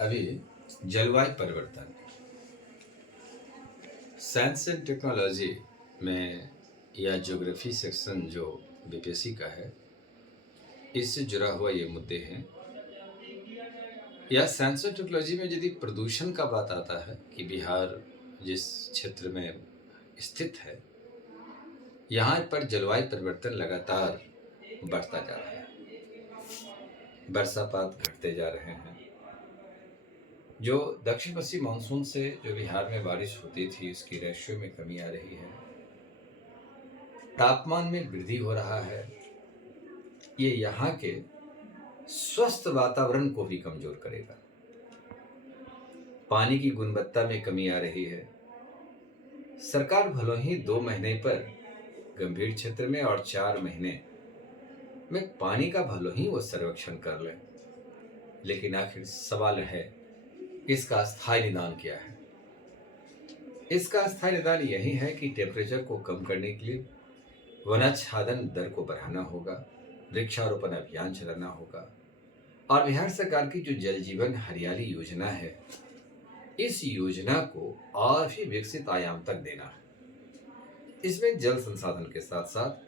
अभी जलवायु परिवर्तन साइंस एंड टेक्नोलॉजी में या ज्योग्राफी सेक्शन जो बीपीएससी का है, इससे जुड़ा हुआ ये मुद्दे हैं। या साइंस एंड टेक्नोलॉजी में यदि प्रदूषण का बात आता है कि बिहार जिस क्षेत्र में स्थित है, यहाँ पर जलवायु परिवर्तन लगातार बढ़ता जा रहा है। वर्षापात घटते जा रहे हैं। जो दक्षिण पश्चिम मानसून से जो बिहार में बारिश होती थी, इसकी रेशियो में कमी आ रही है। तापमान में वृद्धि हो रहा है। ये यहाँ के स्वस्थ वातावरण को भी कमजोर करेगा। पानी की गुणवत्ता में कमी आ रही है। सरकार भले ही 2 महीने पर गंभीर क्षेत्र में और 4 महीने में पानी का भले ही वो सर्वेक्षण कर ले, लेकिन आखिर सवाल है इसका स्थायी निदान क्या है। इसका स्थायी निदान यही है कि टेम्परेचर को कम करने के लिए वनाच्छादन दर को बढ़ाना होगा, वृक्षारोपण अभियान चलाना होगा, और बिहार सरकार की जो जल जीवन हरियाली योजना है, इस योजना को और भी विकसित आयाम तक देना है। इसमें जल संसाधन के साथ साथ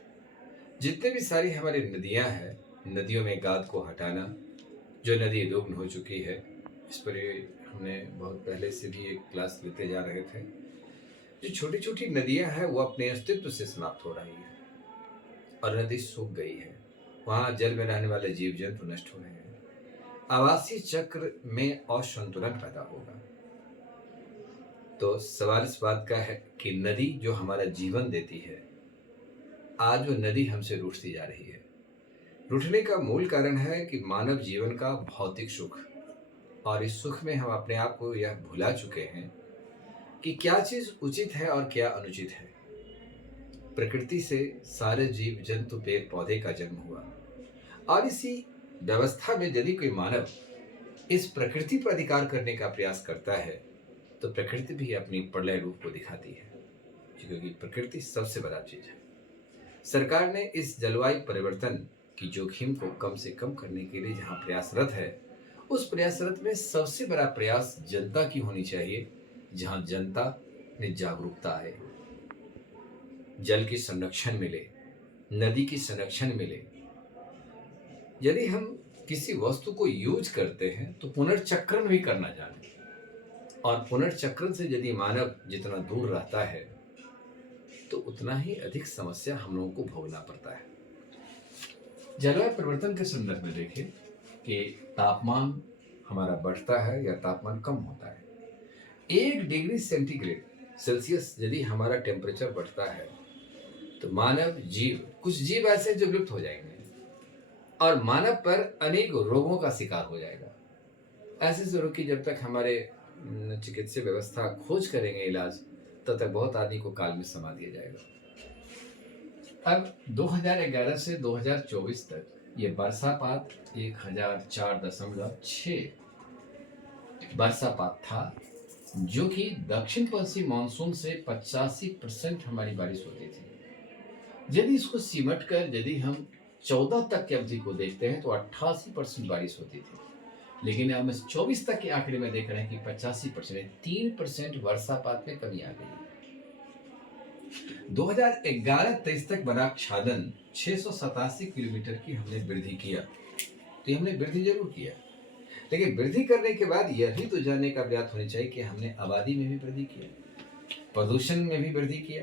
जितने भी सारी हमारी नदियां हैं, नदियों में गाद को हटाना, जो नदी रुग्ण हो चुकी है, इस पर हमने बहुत पहले से भी एक क्लास लेते जा रहे थे। जो छोटी छोटी नदियां हैं वो अपने अस्तित्व से समाप्त हो रही है और नदी सूख गई है। वहां जल में रहने वाले जीव जंतु नष्ट हो रहे हैं। आवासीय चक्र में असंतुलन पैदा होगा। तो सवाल इस बात का है कि नदी जो हमारा जीवन देती है, आज वो नदी हमसे रूठती जा रही है। रूठने का मूल कारण है कि मानव जीवन का भौतिक सुख, और इस सुख में हम अपने आप को यह भुला चुके हैं कि क्या चीज उचित है और क्या अनुचित है। प्रकृति से सारे जीव जंतु पेड़ पौधे का जन्म हुआ, और इसी व्यवस्था में यदि कोई मानव इस प्रकृति पर अधिकार करने का प्रयास करता है, तो प्रकृति भी अपनी प्रलय रूप को दिखाती है, क्योंकि प्रकृति सबसे बड़ा चीज है। सरकार ने इस जलवायु परिवर्तन की जोखिम को कम से कम करने के लिए जहां प्रयासरत है, उस प्रयासरत में सबसे बड़ा प्रयास जनता की होनी चाहिए, जहां जनता में जागरूकता आए, जल की संरक्षण मिले, नदी की संरक्षण मिले। यदि हम किसी वस्तु को यूज करते हैं तो पुनर्चक्रण भी करना जाने, और पुनर्चक्रण से यदि मानव जितना दूर रहता है तो उतना ही अधिक समस्या हम लोगों को भोगना पड़ता है। जलवायु परिवर्तन के संदर्भ में देखें कि तापमान हमारा बढ़ता है या तापमान कम होता है। 1 डिग्री सेंटीग्रेड सेल्सियस यदि हमारा टेम्परेचर बढ़ता है तो मानव जीव, कुछ जीव ऐसे जो विलुप्त हो जाएंगे, और मानव पर अनेक रोगों का शिकार हो जाएगा। ऐसे जरूर कि जब तक हमारे चिकित्सा व्यवस्था खोज करेंगे इलाज, तब तक बहुत आदमी को काल में समा दिया जाएगा। अब 2011 से 2024 तक ये वर्षापात 1004.6 वर्षापात था, जो कि दक्षिण पश्चिम मानसून से 85% हमारी बारिश होती थी। यदि इसको सिमट कर यदि हम 14 तक की अवधि को देखते हैं तो 88% बारिश होती थी, लेकिन अब 24 तक के आंकड़े में देख रहे हैं कि 85%, 3% वर्षापात में कमी आ गई। 2011-23 तक वनाच्छादन 687 किलोमीटर की हमने वृद्धि किया, तो हमने वृद्धि जरूर किया, लेकिन वृद्धि करने के बाद यह भी तो जानने का प्रयास होनी चाहिए कि हमने आबादी में भी वृद्धि किया, प्रदूषण में भी वृद्धि किया,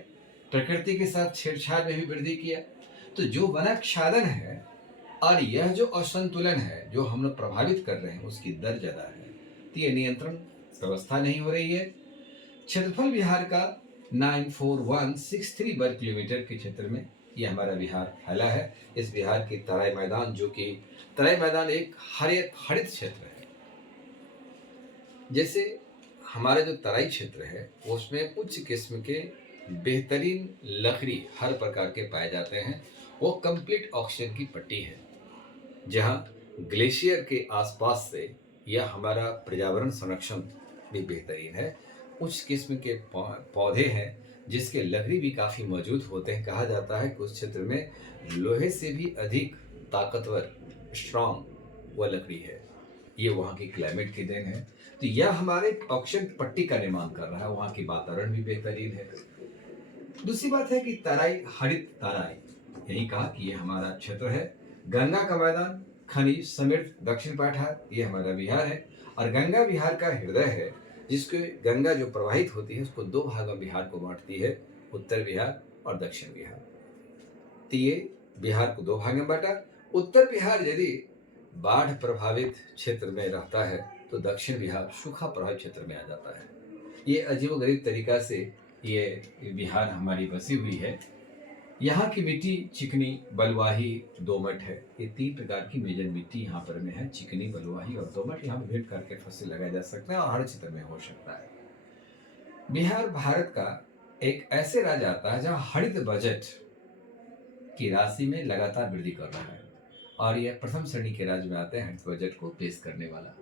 प्रकृति के साथ छेड़छाड़ में भी वृद्धि किया। तो जो वनाच्छादन है और यह जो असंतुलन है जो हम लोग प्रभावित कर रहे हैं, उसकी दर ज्यादा है, तो ये नियंत्रण व्यवस्था नहीं हो रही है। क्षेत्रफल बिहार का 94163 वर्ग किलोमीटर के क्षेत्र में ये हमारा बिहार फैला है। इस बिहार की तराई मैदान, जो कि तराई मैदान एक हरित क्षेत्र है। जैसे हमारा जो तराई क्षेत्र है उसमें उच्च किस्म के बेहतरीन लकड़ी हर प्रकार के पाए जाते हैं। वो कंप्लीट ऑक्सीजन की पट्टी है, जहाँ ग्लेशियर के आसपास से यह हमारा पर्यावरण संरक्षण भी बेहतरीन है। उच्च किस्म के पौधे हैं जिसके लकड़ी भी काफ़ी मौजूद होते हैं। कहा जाता है कि उस क्षेत्र में लोहे से भी अधिक ताकतवर, स्ट्रांग वह लकड़ी है। ये वहाँ की क्लाइमेट की देन है। तो यह हमारे ऑक्सीजन पट्टी का निर्माण कर रहा है, वहाँ की वातावरण भी बेहतरीन है। दूसरी बात है कि तराई, हरित तराई, यही कहा कि ये हमारा क्षेत्र है। गंगा का मैदान, खनिज समृद्ध दक्षिण पठार, ये हमारा बिहार है। और गंगा बिहार का हृदय है, जिसके गंगा जो प्रवाहित होती है उसको दो भागों में बिहार को बांटती है, उत्तर बिहार और दक्षिण बिहार। तो ये बिहार को दो भाग में बांटा। उत्तर बिहार यदि बाढ़ प्रभावित क्षेत्र में रहता है तो दक्षिण बिहार सूखा प्रभावित क्षेत्र में आ जाता है। ये अजीबोगरीब तरीका से ये बिहार हमारी बसी हुई है। यहाँ की मिट्टी चिकनी, बलुआही, दोमट है। ये तीन प्रकार की मेजर मिट्टी यहाँ पर में है, चिकनी, बलुआही और दोमट। यहाँ पर भेंट करके फसल लगाया जा सकता है और हर क्षेत्र में हो सकता है। बिहार भारत का एक ऐसे राज्य आता है जहाँ हरित बजट की राशि में लगातार वृद्धि कर रहा है और यह प्रथम श्रेणी के राज्य में आते हैं हरित बजट को पेश करने वाला।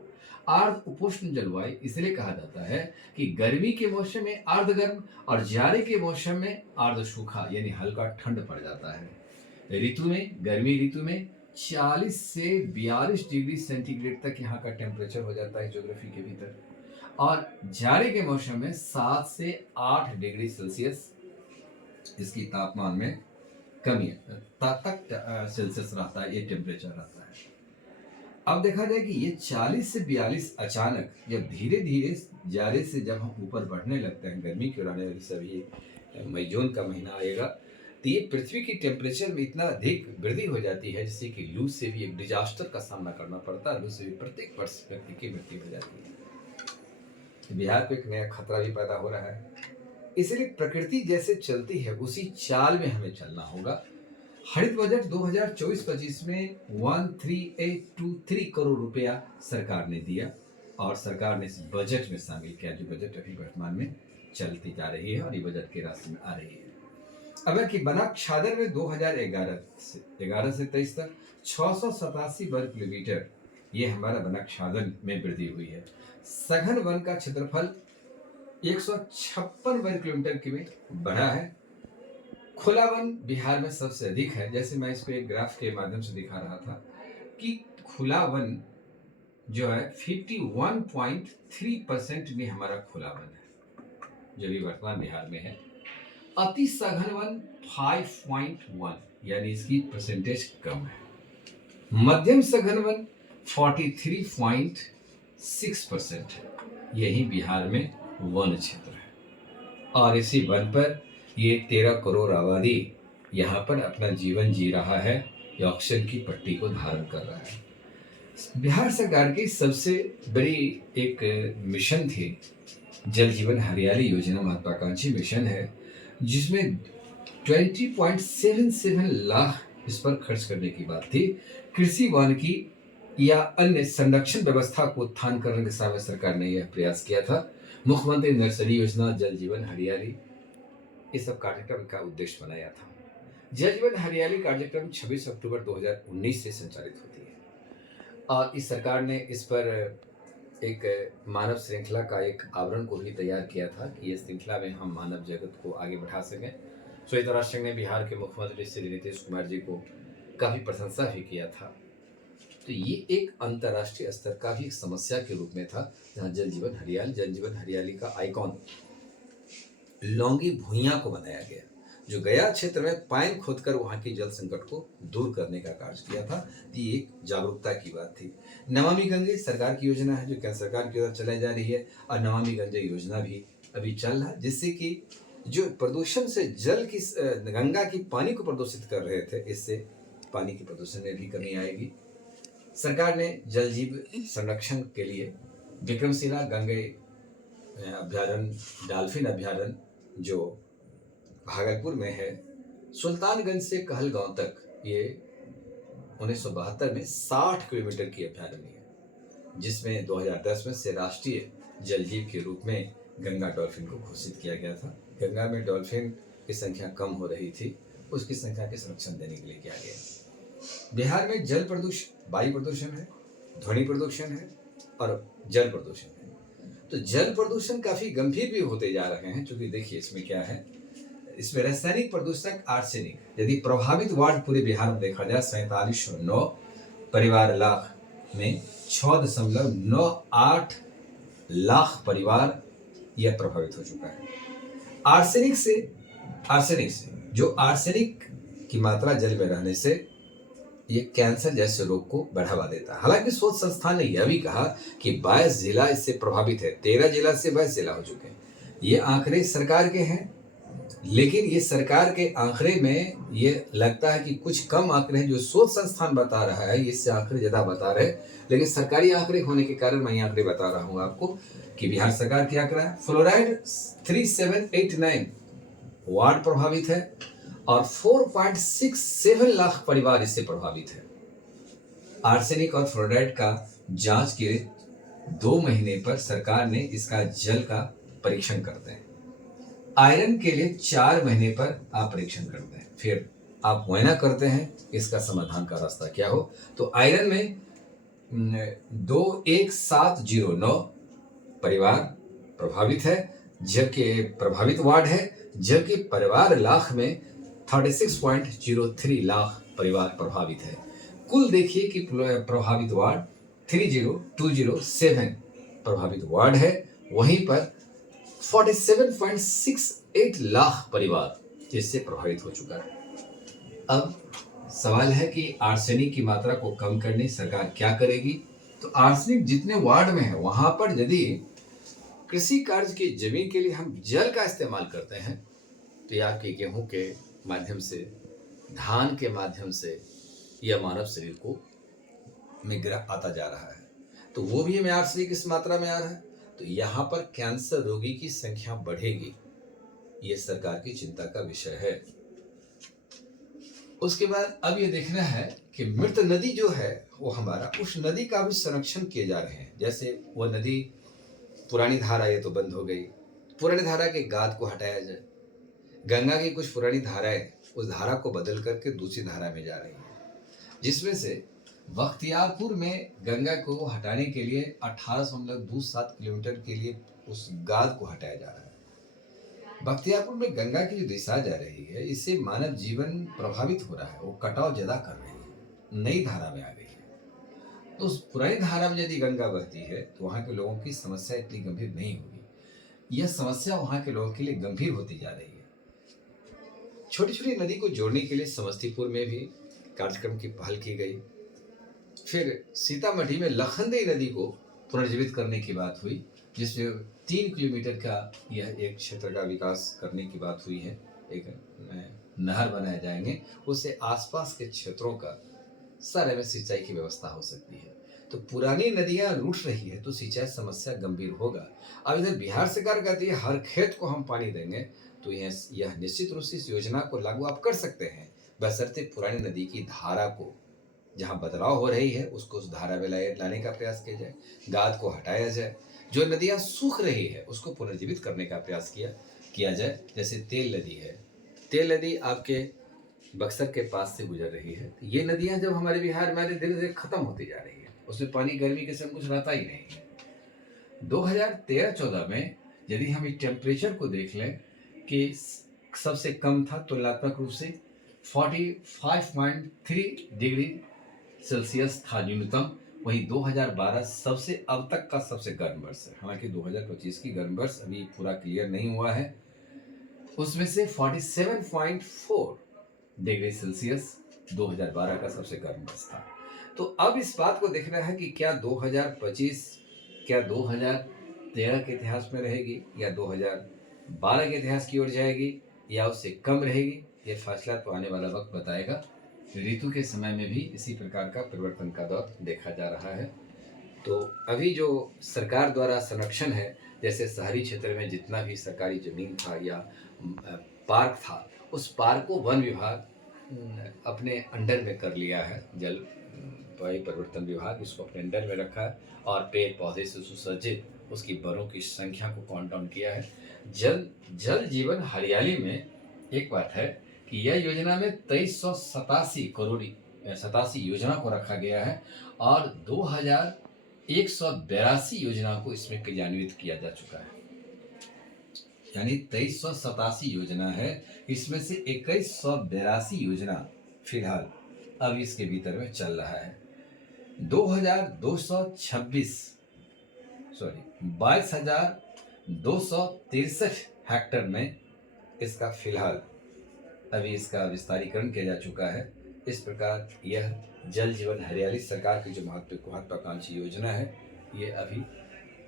आर्द्र उपोष्ण जलवायु इसलिए कहा जाता है कि गर्मी के मौसम में आर्द्र गर्म और जाड़े के मौसम में आर्द्र सूखा यानी हल्का ठंड पड़ जाता है। ऋतु में, गर्मी ऋतु में 40 से 42 डिग्री सेंटीग्रेड तक यहाँ का टेम्परेचर हो जाता है ज्योग्राफी के भीतर। और जाड़े के मौसम में 7 से 8 डिग्री सेल्सियस इसकी तापमान में कमी तक सेल्सियस रहता है, ये टेम्परेचर रहता है। अब देखा जाए कि ये 40 से 42 अचानक जब धीरे धीरे जाड़े से जब हम ऊपर बढ़ने लगते हैं, गर्मी की ओर आने वाली सभी मई जून का महीना आएगा, तो ये पृथ्वी की टेम्परेचर में इतना अधिक वृद्धि हो जाती है जिससे कि लू से भी एक डिजास्टर का सामना करना पड़ता है। लू से भी प्रत्येक वर्ष व्यक्ति की मृत्यु हो जाती है। बिहार को एक नया खतरा भी पैदा हो रहा है। इसलिए प्रकृति जैसे चलती है उसी चाल में हमें चलना होगा। हरित बजट 2024-25 में 13,823 करोड़ रुपया सरकार ने दिया और सरकार ने इस बजट में शामिल किया, जो बजट अभी वर्तमान में चलती जा रही है और ये बजट की राशि में आ रही है। अब कि बनाक्षादर में 2011 से 23 तक 687 वर्ग किलोमीटर ये हमारा बनाक्षादर में वृद्धि हुई है। सघन वन का क्षेत्रफल 156 वर्ग किलोमीटर की में बढ़ा है। खुला वन बिहार में सबसे अधिक है। जैसे मैं इसको एक ग्राफ के माध्यम से दिखा रहा था कि खुला वन जो है 51.3% में हमारा खुला वन है जो भी वर्तमान बिहार में है। अति सघन वन 5.1 यानी इसकी परसेंटेज कम है। मध्यम सघन वन 43.6% है। यही बिहार में वन क्षेत्र है और इसी वन पर ये 13 करोड़ आबादी यहाँ पर अपना जीवन जी रहा है, ये ऑक्सीजन की पट्टी को धारण कर रहा है। बिहार सरकार की सबसे बड़ी एक मिशन थी जल जीवन हरियाली योजना, महत्वाकांक्षी मिशन है जिसमें 20.77 लाख इस पर खर्च करने की बात थी। कृषि वानिकी या अन्य संरक्षण व्यवस्था को उत्थान करने के साथ सरकार ने यह प्रयास किया था। मुख्यमंत्री नर्सरी योजना, जल जीवन हरियाली, ये सब कार्यक्रम का उद्देश्य बनाया था। जल जीवन हरियाली कार्यक्रम 26 अक्टूबर 2019 से संचालित होती है और इस सरकार ने इस पर एक मानव श्रृंखला का एक आवरण को भी तैयार किया था कि इस श्रृंखला में हम मानव जगत को आगे बढ़ा सकें। संयुक्त राष्ट्र ने बिहार के मुख्यमंत्री श्री नीतीश कुमार जी को काफ़ी प्रशंसा भी किया था। तो ये एक अंतर्राष्ट्रीय स्तर का भी एक समस्या के रूप में था जहाँ जल जीवन हरियाली का आइकॉन लौंगी भुइयां को बनाया गया, जो गया क्षेत्र में पाइन खोदकर वहां की जल संकट को दूर करने का कार्य किया था। तो ये एक जागरूकता की बात थी। नमामि गंगे सरकार की योजना है जो केंद्र सरकार की ओर चलाई जा रही है और नमामि गंगे योजना भी अभी चल रहा है, जिससे कि जो प्रदूषण से जल की गंगा की पानी को प्रदूषित कर रहे थे, इससे पानी के प्रदूषण में भी कमी आएगी। सरकार ने जल जीव संरक्षण के लिए विक्रमशिला गंगे अभ्यारण्य, डॉल्फिन अभ्यारण्य जो भागलपुर में है, सुल्तानगंज से कहलगांव तक, ये 1972 में 60 किलोमीटर की अभ्यारण्य है जिसमें 2010 में से राष्ट्रीय जल जीव के रूप में गंगा डॉल्फिन को घोषित किया गया था। गंगा में डॉल्फिन की संख्या कम हो रही थी, उसकी संख्या के संरक्षण देने के लिए किया गया। बिहार में जल प्रदूषण, वायु प्रदूषण है, ध्वनि प्रदूषण है और जल प्रदूषण है। तो जल प्रदूषण काफी गंभीर भी होते जा रहे हैं, क्योंकि देखिए इसमें क्या है, इसमें रासायनिक प्रदूषक आर्सेनिक, यदि प्रभावित वार्ड पूरे बिहार में देखा जाए 4709 परिवार लाख में 6.98 लाख परिवार यह प्रभावित हो चुका है। आर्सेनिक से जो आर्सेनिक की मात्रा जल में रहने से ये कैंसर जैसे रोग को बढ़ावा देता है। हालांकि शोध संस्थान ने यह भी कहा कि 22 जिला इससे प्रभावित है, 13 जिला से 22 जिला हो चुके हैं। ये आंकड़े सरकार के हैं, लेकिन ये सरकार के आंकड़े में ये लगता है कि कुछ कम आंकड़े हैं। जो शोध संस्थान बता रहा है इससे आंकड़े ज्यादा बता रहे हैं, लेकिन सरकारी आंकड़े होने के कारण मैं ये आंकड़े बता रहा हूं आपको कि बिहार सरकार क्या कर रहा है। फ्लोराइड 3789 वार्ड प्रभावित है और 4.67 लाख परिवार इससे प्रभावित है। आर्सेनिक और फ्लोराइड का जांच के 2 महीने पर सरकार ने इसका जल का परीक्षण करते हैं। आयरन के लिए 4 महीने पर आप परीक्षण करते हैं, फिर आप मुआयना करते हैं इसका समाधान का रास्ता क्या हो। तो आयरन में 21709 परिवार प्रभावित है, जबकि प्रभावित वार्ड है, जबकि परिवार लाख में 36.03 लाख परिवार प्रभावित है। कुल देखिए कि प्रभावित वार्ड 30207 प्रभावित वार्ड है, वहीं पर 47.68 लाख परिवार इससे प्रभावित हो चुका है। अब सवाल है कि आर्सेनिक की मात्रा को कम करने सरकार क्या करेगी। तो आर्सेनिक जितने वार्ड में है वहां पर यदि कृषि कार्य की जमीन के लिए हम जल का इस्तेमाल करते हैं तो या आपके गेहूं के माध्यम से, धान के माध्यम से यह मानव शरीर को में गिरा आता जा रहा है, तो वो भी हमें आर्सेनिक इस मात्रा में आ रहा है, तो यहाँ पर कैंसर रोगी की संख्या बढ़ेगी। ये सरकार की चिंता का विषय है। उसके बाद अब ये देखना है कि मृत नदी जो है वो हमारा, उस नदी का भी संरक्षण किए जा रहे हैं। जैसे वो नदी पुरानी धारा ये तो बंद हो गई, पुरानी धारा के गाद को हटाया जाए। गंगा की कुछ पुरानी धाराएं उस धारा को बदल करके दूसरी धारा में जा रही है, जिसमें से बख्तियारपुर में गंगा को हटाने के लिए 18.27 किलोमीटर के लिए उस गाद को हटाया जा रहा है। बख्तियारपुर में गंगा की जो दिशा जा रही है इससे मानव जीवन प्रभावित हो रहा है, वो कटाव ज्यादा कर रही है, नई धारा में आ गई है। तो उस पुरानी धारा में यदि गंगा बहती है तो वहां के लोगों की समस्या इतनी गंभीर नहीं होगी। यह समस्या वहां के लोगों के लिए गंभीर होती जा रही है। छोटी छोटी नदी को जोड़ने के लिए समस्तीपुर में भी कार्यक्रम की पहल की गई। फिर सीतामढ़ी में लखनदेई नदी को पुनर्जीवित करने की बात हुई, जिसमें 3 किलोमीटर का यह एक क्षेत्र का विकास करने की बात हुई है। एक नहर बनाए जाएंगे, उससे आसपास के क्षेत्रों का सारे में सिंचाई की व्यवस्था हो सकती है। तो पुरानी नदियां रूठ रही है तो सिंचाई समस्या गंभीर होगा। अब इधर बिहार सरकार कहती है हर खेत को हम पानी देंगे, तो यह निश्चित रूप से इस योजना को लागू आप कर सकते हैं, बशर्ते पुरानी नदी की धारा को, जहां बदलाव हो रही है उसको उस धारा में लाने का प्रयास किया जाए, गाद को हटाया जाए, जो नदियां सूख रही है उसको पुनर्जीवित करने का प्रयास किया जाए। जैसे तेल नदी है, तेल नदी आपके बक्सर के पास से गुजर रही है। ये नदियां जब हमारे बिहार में धीरे धीरे खत्म होती जा रही है, उसमें पानी गर्मी के समय कुछ रहता ही नहीं है। 2013-14 में यदि हम इस टेम्परेचर को देख लें कि सबसे कम था तुलनात्मक रूप से 45.3 डिग्री सेल्सियस था न्यूनतम, वहीं 2012 सबसे अब तक का सबसे गर्म वर्ष है। हालांकि 2025 की गर्म वर्ष अभी पूरा क्लियर नहीं हुआ है, उसमें से 47.4 डिग्री सेल्सियस 2012 का सबसे गर्म वर्ष था। तो अब इस बात को देखना है कि क्या 2025 क्या 2013 के इतिहास में रहेगी या 2012 के इतिहास की ओर जाएगी या उससे कम रहेगी। ये फैसला तो आने वाला वक्त बताएगा। ऋतु के समय में भी इसी प्रकार का परिवर्तन का दौर देखा जा रहा है। तो अभी जो सरकार द्वारा संरक्षण है, जैसे शहरी क्षेत्र में जितना भी सरकारी जमीन था या पार्क था, उस पार्क को वन विभाग अपने अंडर में कर लिया है। जलवायु परिवर्तन विभाग इसको अपने अंडर में रखा है और पेड़ पौधे से सुसज्जित उसकी बरों की संख्या को काउंट डाउन किया है। जल जीवन हरियाली में एक बात है कि यह योजना में 2387 योजना को रखा गया है और 2182 योजना को इसमें क्रियान्वित किया जा चुका है। यानी 2387 योजना है, इसमें से 2182 योजना फिलहाल अब इसके भीतर में चल रहा है। 2226 सॉरी 22,263 हेक्टेयर में इसका फिलहाल अभी इसका विस्तारीकरण किया जा चुका है। इस प्रकार यह जल जीवन हरियाली सरकार की जो महत्वाकांक्षी योजना है, ये अभी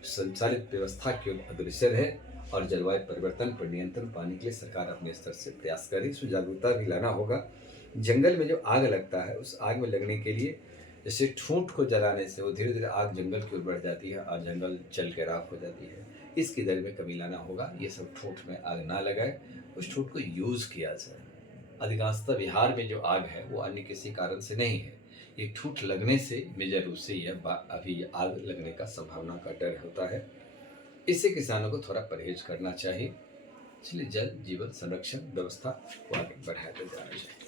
संचालित व्यवस्था की ओर अग्रसर है और जलवायु परिवर्तन पर नियंत्रण पाने के लिए सरकार अपने स्तर से प्रयास कर रही है। इसमें जागरूकता भी लाना होगा। जंगल में जो आग लगता है, उस आग में लगने के लिए जैसे ठूंठ को जलाने से वो धीरे धीरे आग जंगल की ओर बढ़ जाती है और जंगल जल के राख हो जाती है। इसकी दर में कमी लाना होगा। ये सब ठूंठ में आग ना लगाए, उस ठूंठ को यूज़ किया जाए। अधिकांशतः बिहार में जो आग है वो अन्य किसी कारण से नहीं है, ये ठूंठ लगने से मेजर रूप से यह अभी आग लगने का संभावना का डर होता है। इससे किसानों को थोड़ा परहेज करना चाहिए। इसलिए जल जीवन संरक्षण व्यवस्था को आगे बढ़ाते जाना चाहिए।